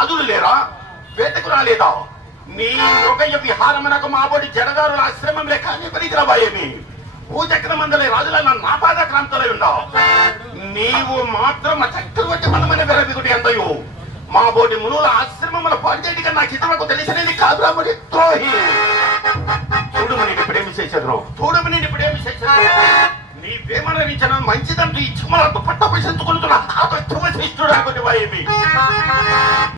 రాజులు లేరా? వేటకు రాలేదా? నీ మృగయ్య విహారమునకు మాబోడి జడగారుల ఆశ్రమం లేక విపరీతరాబాయేమి భూచక్రమందలే రాజుల నా పాదక్రాంతలై ఉన్నావు. నీవు మాత్రం చక్రవర్తి మనమైన విరవిగుడి అందయు మా బోటి మునుల ఆశ్రమముల పాడిచేటిగా నాకు ఇతరులకు తెలిసినది కాదు రాముడి ద్రోహి. చూడము నేను ఇప్పుడేమి చేసేద్రు, చూడము నేను ఇప్పుడేమి చేసేద్రు. నీవేమనరించిన మంచిదంటూ ఈ చుమ్మలతో పట్టపేసించుకుంటున్నా శిష్టుడు అనుకుని